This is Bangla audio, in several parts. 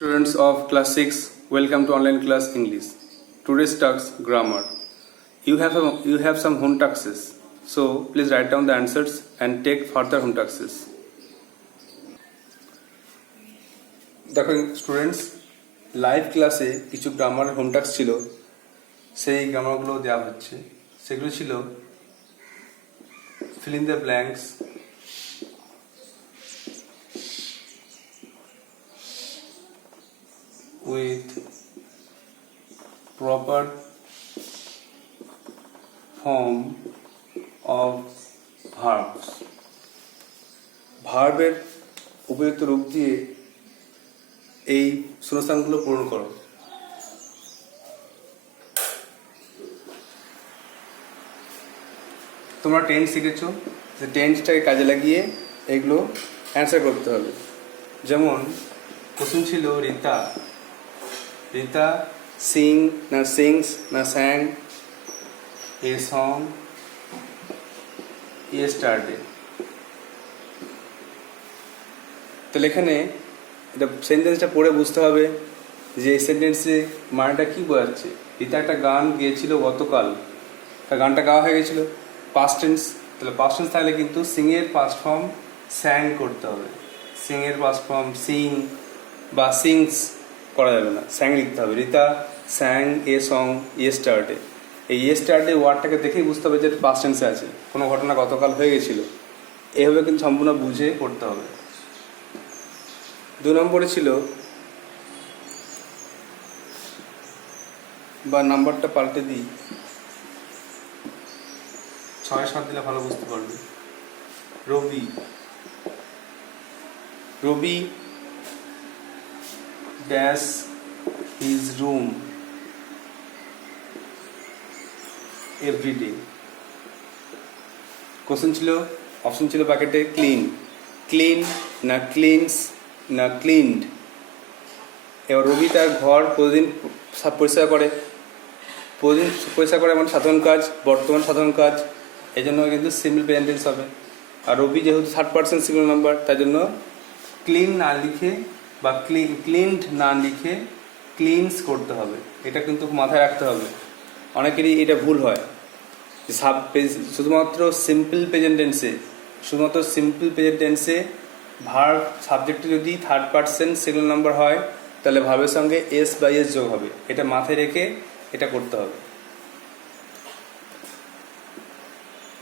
Students of class 6, welcome to online class English. Today's task grammar. You have some home tasks. So please write down the answers and take further home tasks. দেখো স্টুডেন্টস লাইভ ক্লাসে কিছু গ্রামার হোম টাস্ক ছিল, সেই গ্রামারগুলো দেওয়া হচ্ছে। সেগুলো ছিল fill in the blanks, with proper form of verbs. ভার্বের উপযুক্ত রূপ দিয়ে এই শূন্যস্থানগুলো পূরণ করো। তোমরা টেন্স শিখেছো, যে টেন্সটাকে কাজে লাগিয়ে এগুলো অ্যান্সার করতে হবে। যেমন কোশ্চেন ছিল রিতা সিং না সিংস না স্যাং এ সং ইয়েস্টারডে। তাহলে এখানে এটা সেন্টেন্সটা পড়ে বুঝতে হবে যে এই সেন্টেন্সে মানেটা কী বোঝাচ্ছে। রিতা একটা গান গিয়েছিল গতকাল, গানটা গাওয়া হয়ে গেছিলো, পাস্ট টেন্স। তাহলে পাস্ট টেন্স থাকলে কিন্তু সিংয়ের পাস্ট ফর্ম স্যাং করতে হবে। সিংয়ের পাস্ট ফর্ম সিং বা সিংস করা যাবে না, স্যাং লিখতে হবে। Rita স্যাং a song yesterday. এই ইয়েস্টারডে ওয়ার্ডটাকে দেখেই বুঝতে হবে যে পাস্ট টেন্সে আছে, কোনো ঘটনা গতকাল হয়ে গেছিলো। এভাবে কিন্তু সম্পূর্ণ বুঝে করতে হবে। 2 নম্বরে ছিল, বা নাম্বারটা পাল্টে দিই, 6-7 দিলে ভালো বুঝতে পারবে। Rabi dash his room every day. Question ছিল, অপশন ছিল প্যাকেটে ক্লিন না ক্লিনস না ক্লিনড। এবার রবি তার ঘর প্রতিদিন পরিষ্কার করে। প্রতিদিন পরিষ্কার করে মানে সাধারণ কাজ, বর্তমান সাধারণ কাজ, এই জন্য কিন্তু সিম্পল প্রেজেন্ট টেন্স হবে। আর রবি যেহেতু 3rd পারসন সিঙ্গুলার নাম্বার, তাই জন্য ক্লিন না লিখে বা ক্লিনড না লিখে ক্লিনস করতে হবে। এটা কিন্তু মাথায় রাখতে হবে, অনেকেরই এটা ভুল হয়। শুধুমাত্র সিম্পল প্রেজেন্ট টেন্সে ভার্ব সাবজেক্টে যদি 3rd পারসন সিঙ্গুলার নাম্বার হয়, তাহলে ভার্বের সঙ্গে এস বা এস যোগ হবে। এটা মাথায় রেখে এটা করতে হবে।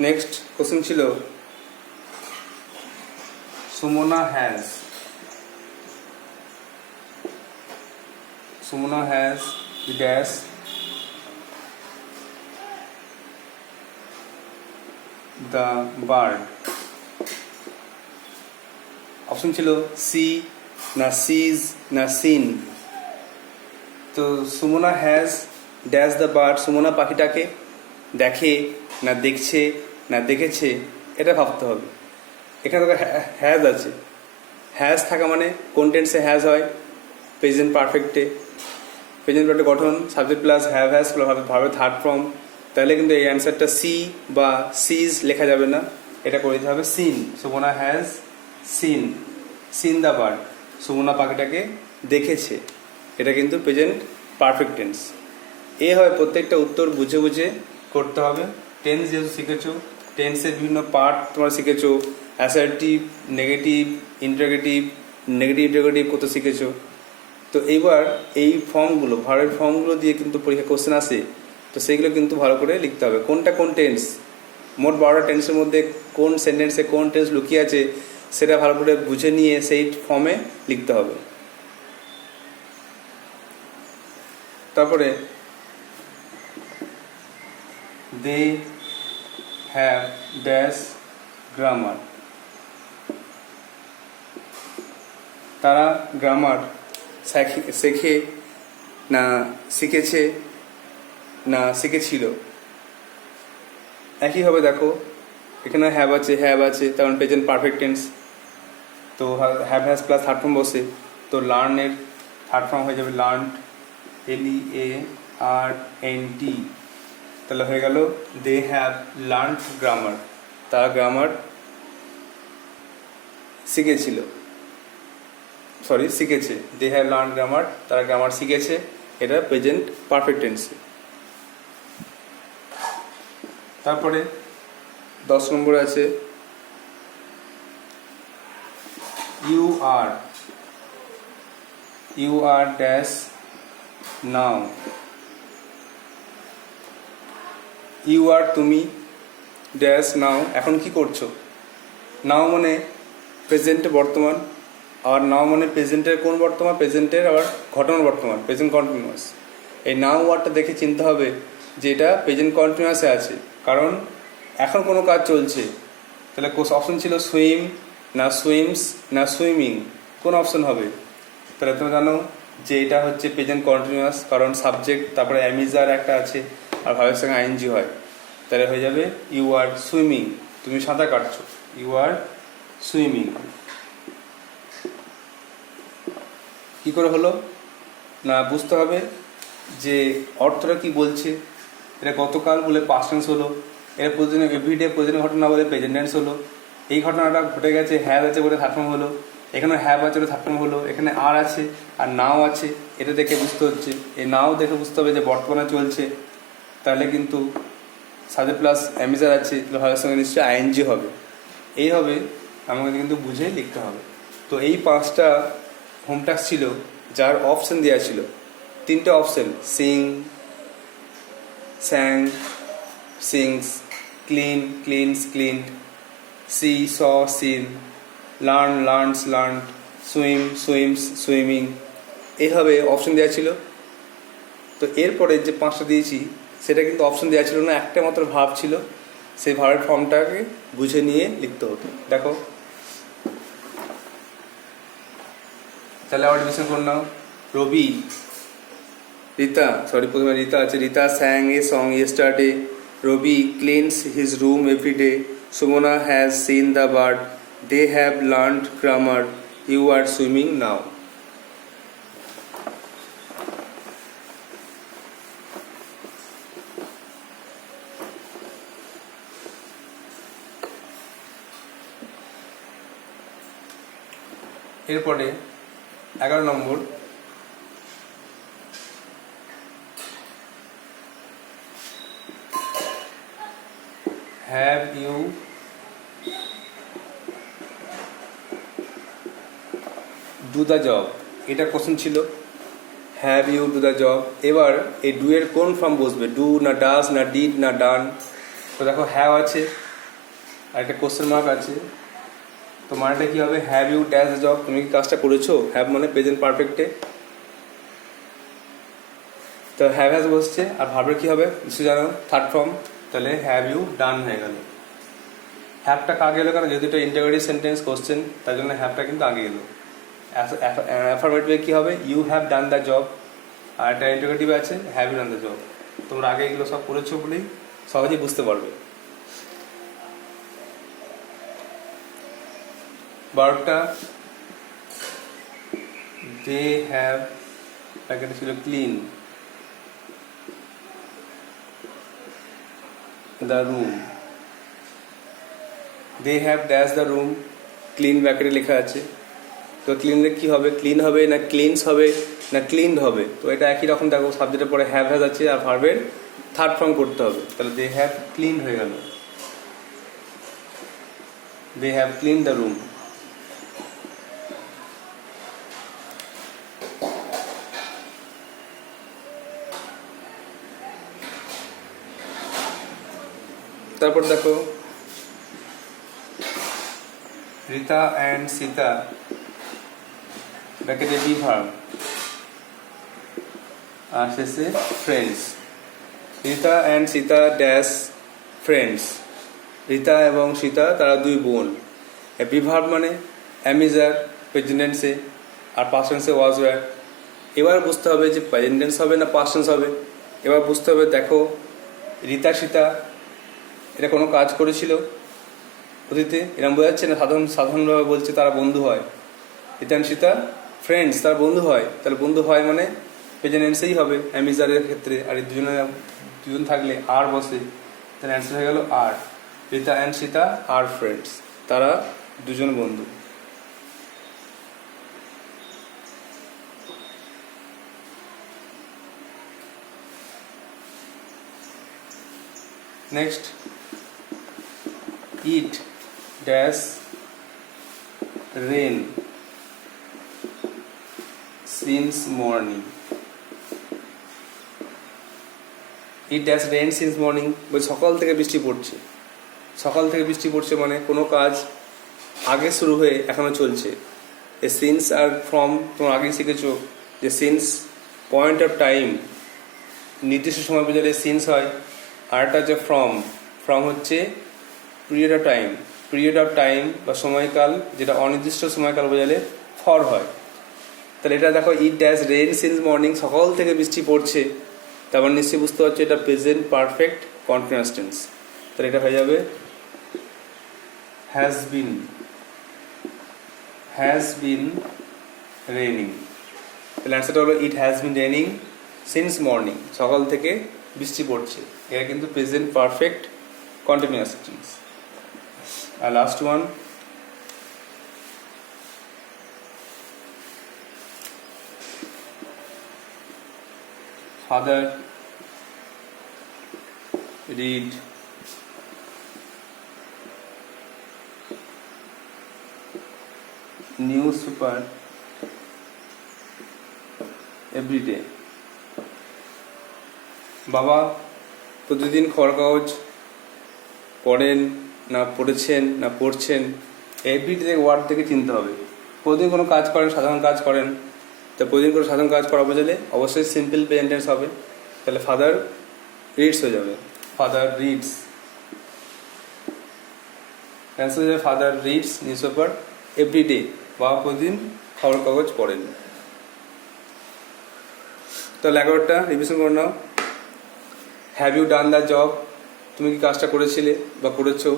নেক্সট কোশ্চেন ছিল, Sumana has dash the bird. Option ছিল সি না সিজ না সিন। তো Sumana has dash the bird, Sumana পাখিটাকে দেখে না দেখছে না দেখেছে, এটা ভাবতে হবে। এখানে তো হ্যাজ আছে, হ্যাজ থাকা মানে কোন টেন্সে হ্যাজ হয়? প্রেজেন্ট পারফেক্টে। প্রেজেন্ট পারফেক্ট গঠন সাবজেক্ট প্লাস হ্যাজ ভাবে 3rd ফর্ম। তাহলে কিন্তু এই অ্যান্সারটা সি বা সিজ লেখা যাবে না, এটা করে দিতে হবে seen. Sumana has seen the bird, Sumana পাখিটাকে দেখেছে। এটা কিন্তু প্রেজেন্ট পারফেক্ট টেন্স। হয় প্রত্যেকটা উত্তর বুঝে বুঝে করতে হবে। টেন্স যেহেতু শিখেছো, টেন্সের বিভিন্ন পার্ট তোমরা শিখেছো, অ্যাসার্টিভ, নেগেটিভ, ইন্টারোগেটিভ করতে শিখেছো। তো এইবার এই ফর্মগুলো, ভার্বের ফর্মগুলো দিয়ে কিন্তু পরীক্ষা কোশ্চেন আসে। তো সেইগুলো কিন্তু ভালো করে লিখতে হবে, কোনটা কোন টেন্স। মোট 12টা টেন্সের মধ্যে কোন সেন্টেন্সে কোন টেন্স লুকিয়ে আছে সেটা ভালো করে বুঝে নিয়ে সেই ফর্মে লিখতে হবে। তারপরে they have dash grammar, তারা গ্রামার শেখে না শিখেছে না শিখেছিল। একইভাবে দেখো এখানে হ্যাভ আছে, তেমন প্রেজেন্ট পারফেক্ট টেন্স। তো have has plus 3rd form বসে, তো লার্নের 3rd ফর্ম হয়ে যাবে লার্নড, LEARNT। তাহলে হয়ে গেল দে হ্যাভ লার্নড গ্রামার, তারা গ্রামার শিখেছিল। সরি শিখেছে, দে হ্যাভ লার্ন গ্রামার, তারা গ্রামার শিখেছে, এটা প্রেজেন্ট পারফেক্ট টেন্সে। তারপরে 10 নম্বরে আছে you are dash now. You are তুমি, ড্যাশ নাও এখন কি করছো। নাও মানে প্রেজেন্টে বর্তমান, আর নাও মানে প্রেজেন্টের কোন বর্তমান, প্রেজেন্টের আবার ঘটনার বর্তমান, প্রেজেন্ট কন্টিনিউয়াস। এই নাও ওয়ার্ডটা দেখে চিনতে হবে যে এটা প্রেজেন্ট কন্টিনিউয়াসে আছে, কারণ এখন কোনো কাজ চলছে। তাহলে অপশন ছিল সুইম না সুইমস না সুইমিং, কোন অপশন হবে। তাহলে তুমি জানো যে এটা হচ্ছে প্রেজেন্ট কন্টিনিউয়াস, কারণ সাবজেক্ট তারপরে অ্যামিজার একটা আছে আর ভাবের সঙ্গে আইএনজি হয়। তাহলে হয়ে যাবে ইউ আর সুইমিং, তুমি সাঁতার কাটছো, ইউ আর সুইমিং। কি করে হলো না, বুঝতে হবে যে অর্থটা কি বলছে। এটা গতকাল বলে পাস্ট টেন্স হলো, এটা প্রয়োজনীয় এভরিডে প্রয়োজনীয় ঘটনা বলে প্রেজেন্ট টেন্স হলো। এই ঘটনাটা ঘটে গেছে, হ্যাভ আছে বলে থার্ড ফর্ম হলো, এখানে হ্যাভ আছে বলে থার্ড ফর্ম হলো, এখানে আর আছে আর নাও আছে, এটা দেখে বুঝতে হচ্ছে। এই নাও দেখে বুঝতে হবে যে বর্তমানে চলছে, তাহলে কিন্তু সাবজেক্ট প্লাস অ্যামিজার আছে, ভাবের সঙ্গে নিশ্চয়ই আইএনজি হবে। এইভাবে আমাকে কিন্তু বুঝে লিখতে হবে। তো এই 5টা হোম টাস্ক ছিল, যার অপশন দেওয়া ছিল 3টে option, sing sang sings, clean cleans cleaned, see saw seen, learn learns learned, swim swims swimming, এইভাবে অপশন দেওয়া ছিল। তো এরপরে যে 5টা দিয়েছি সেটা কিন্তু অপশন দেওয়া ছিল না, একটা মাত্র ভাব ছিল, সেই ভাবের ফর্মটাকে বুঝে নিয়ে লিখতে হতো। দেখো তাহলে আবার ডিভিশন করে নাও। রবি রীতা, সরি প্রথমে রীতা আছে, Rita sang a song yesterday, Rabi cleans his room every day, Sumana has seen the bird, they have learned grammar, you are swimming now. এরপরে 11 নম্বর, have you do the job, এটা কোশ্চেন ছিল, have you do the job. এবার এই ডু এর কোন ফর্ম বসবে, ডু না ডাস না ডিড না ডান। তো দেখো হ্যাভ আছে আর একটা কোশ্চেন মার্ক আছে, তো মানেটা কি হবে, have you dash the job, তুমি কি কাজটা করেছো। হ্যাভ মানে প্রেজেন্ট পারফেক্টে, তো হ্যাভ হ্যাজ বসছে, আর ভার্বের কি হবে নিশ্চয়ই জানো, থার্ড ফর্ম, তাহলে হ্যাভ ইউ ডান হয়ে গেল। হ্যাভটা আগে এলো কারণ যেহেতু এটা ইন্টারোগেটিভ সেন্টেন্স কোশ্চেন, তাই জন্য হ্যাভটা কিন্তু আগে এলো। অ্যাফার্মেটিভে কি হবে, you have done the job, আর একটা ইন্টারোগেটিভ আছে have you done the job. তোমরা আগে এগুলো সব করেছো বলেই সহজেই বুঝতে পারবে। 12টা দে হ্যাভ, প্যাকেটে ছিল clean the room, they have dash the room, clean ব্র্যাকেটে লেখা আছে। তো ক্লিনের কি হবে, ক্লিন হবে না ক্লিনস হবে না ক্লিনড হবে। তো এটা একই রকম, দেখো সাবজেক্টের পরে হ্যাভ হ্যাজ আছে আর ভার্বের থার্ড ফর্ম করতে হবে, তাহলে দে হ্যাভ ক্লিন হয়ে গেল, they have clean the room. তারপর দেখো রীতা অ্যান্ড সীতা, ব্র্যাকেটে বি ভার্ব, আর শেষে friends. Rita and Sita dash friends, Rita এবং সীতা তারা দুই বোন। বি ভার্ব মানে অ্যামিজার প্রেজেন্ট টেন্সে, আর পাস্ট টেন্সে ওয়াজ ওয়্যার। এবার বুঝতে হবে যে প্রেজেন্ট টেন্স হবে না পাস্ট টেন্স হবে। এবার বুঝতে হবে, দেখো রীতা সীতা এটা কোনো কাজ করেছিল অতীতে, এরকম বোঝাচ্ছে না, সাধারণভাবে বলছে তারা বন্ধু হয়। রীতা অ্যান্ড সীতা ফ্রেন্ডস, তারা বন্ধু হয়, তাহলে বন্ধু হয় মানে প্রেজেন্ট টেন্সেই হবে অ্যামিজারের ক্ষেত্রে। আর এই দুজন থাকলে আর বসে, তাহলে অ্যান্সার হয়ে গেল আর। Rita and Sita are friends, তারা দুজন বন্ধু। Next, it dash rain since morning. It dash rain since morning বলে সকাল থেকে বৃষ্টি পড়ছে। সকাল থেকে বৃষ্টি পড়ছে মানে কোনো কাজ আগে শুরু হয়ে এখনো চলছে। এ সিন্স আর ফ্রম তোমরা আগে শিখেছো যে সিন্স পয়েন্ট অফ টাইম, নির্দিষ্ট সময় বোঝালে সিন্স হয়। আর একটা হচ্ছে ফ্রম, ফ্রম হচ্ছে period of time, period of time বা সময়কাল, যেটা অনির্দিষ্ট সময়কাল বোঝালে ফর হয়। তাহলে এটা দেখো, it dash rain since morning, সকাল থেকে বৃষ্টি পড়ছে, তারপর নিশ্চয়ই বুঝতে পারছো এটা প্রেজেন্ট পারফেক্ট কন্টিনিউয়াস টেন্স। তাহলে এটা হয়ে যাবে হ্যাজ বিন রেনিং। তাহলে অ্যান্সারটা হলো it has been raining since morning, সকাল থেকে বৃষ্টি পড়ছে। এটা কিন্তু প্রেজেন্ট পারফেক্ট কন্টিনিউয়াস টেন্স। আর last one, father read newspaper every day। বাবা প্রতিদিন খবর কাগজ পড়েন না পড়েছেন না পড়ছেন, এভরিডে ওয়ার্ড থেকে চিনতে হবে। প্রতিদিন কোনো কাজ করেন, সাধারণ কাজ করেন, তো প্রতিদিন কোনো সাধারণ কাজ করা বোঝালে অবশ্যই সিম্পল প্রেজেন্ট টেন্স হবে। তাহলে ফাদার রিডস হয়ে যাবে, ফাদার রিডস। অ্যান্সার হয়ে যাবে father reads newspaper every day, বাবা প্রতিদিন খবর কাগজ পড়েন। তাহলে 11টা রিভিশন করে নাও। Have you done the job, তুমি কি কাজটা করেছিলে বা করেছো।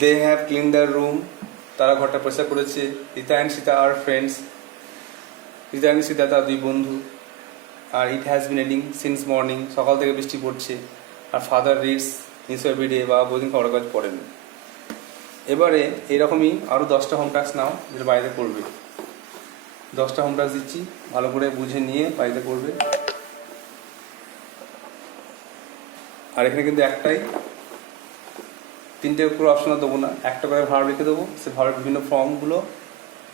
They have clean the room, তারা ঘরটা পরিষ্কার করেছে। Rita and Sita are friends, Rita and Sita তার দুই বন্ধু। আর it has been raining since morning, সকাল থেকে বৃষ্টি পড়ছে। আর father reads news every day, বা প্রতিদিন খবর কাগজ পড়েন। এবারে এরকমই আরও 10টা হোম টাস্ক নাও, যেটা বাড়িতে করবে। 10টা হোম টাস্ক দিচ্ছি, ভালো করে বুঝে নিয়ে বাড়িতে করবে। আর এখানে কিন্তু একটাই, 3টে করে অপশন দেবো না, একটা করে ভার্ব রেখে দেবো। সে ভার্বের বিভিন্ন ফর্মগুলো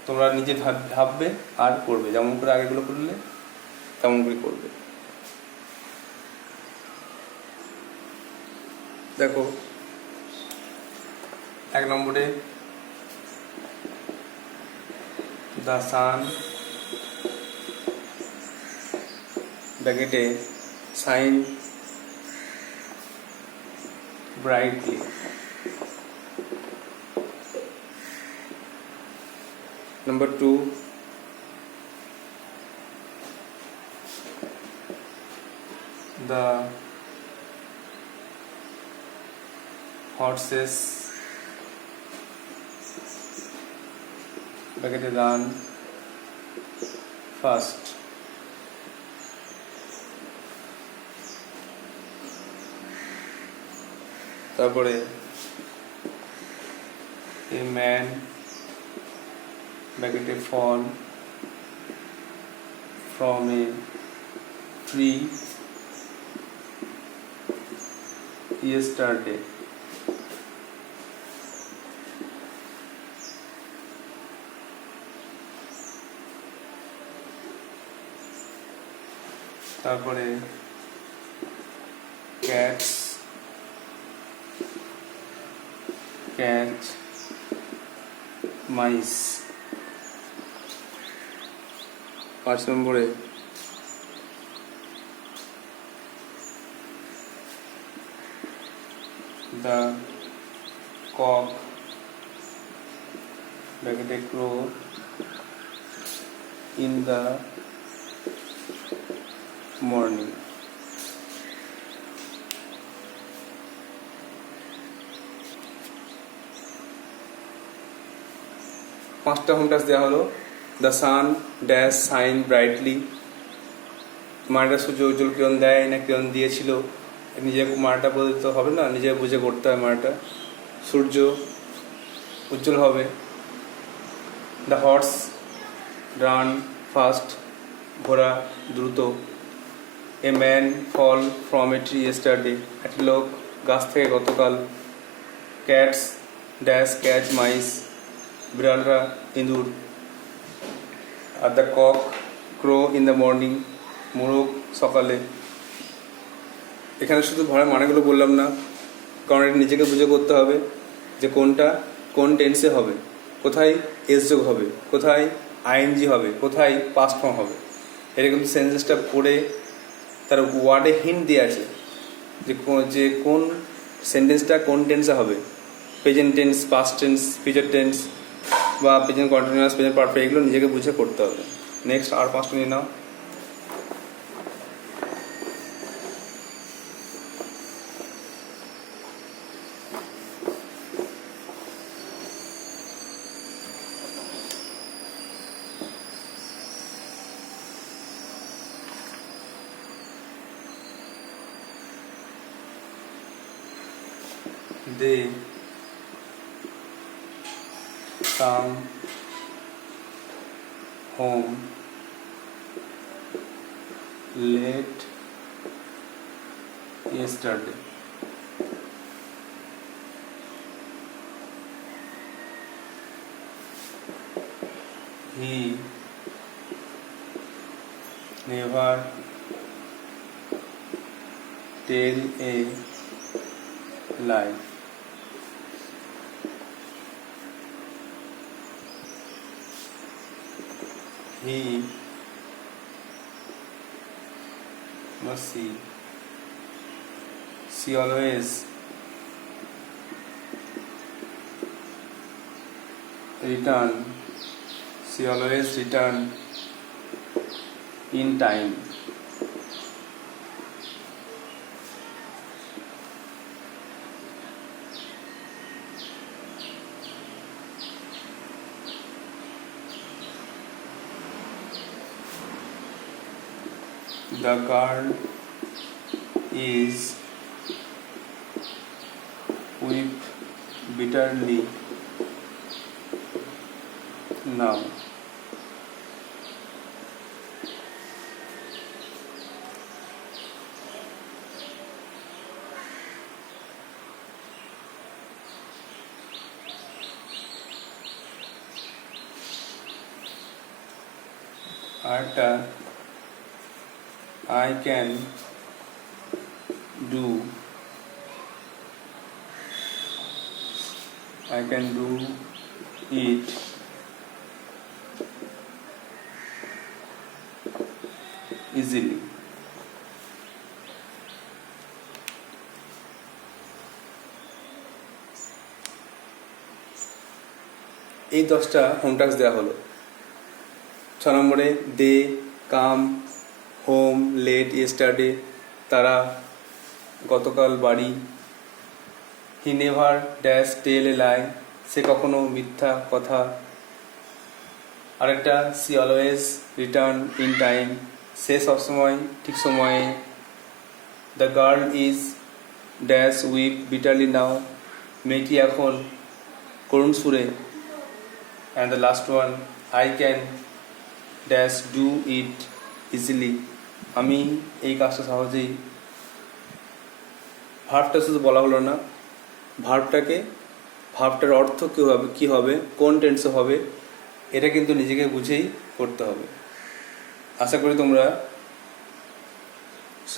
তোমরা নিজে ভাববে আর করবে, যেমন করে আগেগুলো করলে তেমন করে করবে। দেখো 1 নম্বরে দ্য সান ব্র্যাকেটে shine brightly. Number 2, the horses ব্র্যাকেটে run fast। তারপরে a man ব্র্যাকেটে fall from a tree yesterday। তারপরে cats catch mice। 5 নম্বরে the cock ব্র্যাকেটে crow in the morning। পাঁচটা হোম টাস্ক দেওয়া হলো। The sun dash shine brightly, মানটা সূর্য উজ্জ্বল কিরণ দেয় না কিরণ দিয়েছিল, নিজে মানটা বলে দিতে হবে না, নিজে বুঝে করতে হয় মানটা। সূর্য উজ্জ্বল হবে। দ্য হর্স রান ফাস্ট, ঘোড়া দ্রুত। A man fall from a tree yesterday, একটি লোক গাছ থেকে গতকাল। ক্যাটস ড্যাশ ক্যাচ মাইস, বিড়ালরা ইঁদুর। আর the cock crow in the morning, মোরগ সকালে। এখানে শুধু ভয়ের মানেগুলো বললাম না, কারণ এটা নিজেকে বুঝে করতে হবে যে কোনটা কোন টেন্সে হবে, কোথায় এস যোগ হবে, কোথায় আইএনজি হবে, কোথায় পাস্ট ফর্ম হবে। এটা কিন্তু সেন্টেন্সটা পড়ে তার ওয়ার্ডে হিন্ট দিয়ে আছে যে কোন সেন্টেন্সটা কোন টেন্সে হবে, present tense, past tense, future tense বা প্রেজেন্ট কন্টিনিউয়াস, প্রেজেন্ট পারফেক্ট, এগুলো নিজেকে বুঝে করতে হবে। নেক্সট আর 5টা নিয়ে নাও। They come home late yesterday. He never tell a lie. He must see. She always return. She always return in time. The girl is weep bitterly now. Arta I can do it easily. এই 10টা হোম টাস্ক দেওয়া হলো। 6 নম্বরে দে কাম হোম লেট ইয়েস্টারডে, তারা গতকাল বাড়ি। হি নেভার ড্যাশ টেল এ লাই, সে কখনো মিথ্যা কথা। আরেকটা she always return in time, সে সবসময় ঠিক সময়ে। The girl is dash weep bitterly now, মেয়েটি এখন করুণ সুরে। And the last one I can dash do it easily, আমি এই কাজটা সহজেই। ভার্বটা শুধু বলা হলো না, ভার্বটার অর্থ কী হবে, কোন টেন্সে হবে, এটা কিন্তু নিজেকে বুঝেই করতে হবে। আশা করি তোমরা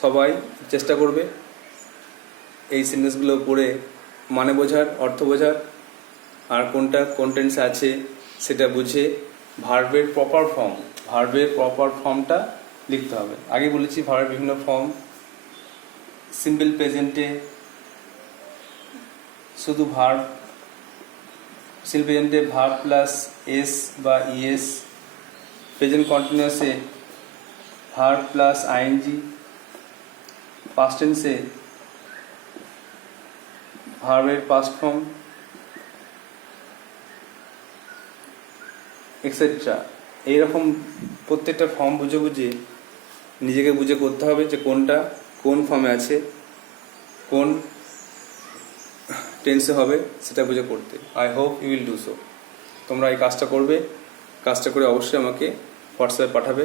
সবাই চেষ্টা করবে এই সেন্টেন্সগুলো পড়ে মানে বোঝার, অর্থ বোঝার, আর কোনটা কোন টেন্সে আছে সেটা বুঝে ভার্বের প্রপার ফর্মটা লিখতে হবে। আগে বলেছি ভার্বের বিভিন্ন ফর্ম। সিম্পল প্রেজেন্টে শুধু ভার্ব, সিম্পল প্রেজেন্টে ভার্ব প্লাস এস বা ইএস। প্রেজেন্ট কন্টিনিউয়াসে ভার্ব প্লাস আইএনজি। পাস্ট টেন্সে ভার্বের পাস্ট ফর্ম এক্সেট্রা। এইরকম প্রত্যেকটা ফর্ম বুঝে বুঝে নিজেকে বুঝে করতে হবে যে কোনটা কোন ফর্মে আছে, কোন টেন্সে হবে, সেটা বুঝে করতে। I hope you will do so. তোমরা এই কাজটা করবে, কাজটা করে অবশ্যই আমাকে হোয়াটসঅ্যাপে পাঠাবে,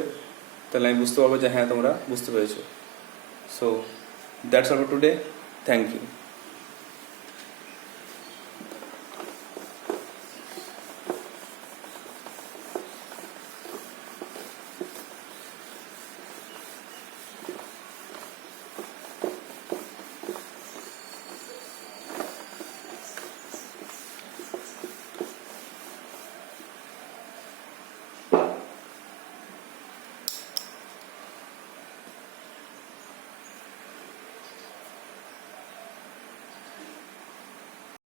তাহলে আমি বুঝতে পারবো যে হ্যাঁ তোমরা বুঝতে পেরেছো। So that's all for today. Thank you.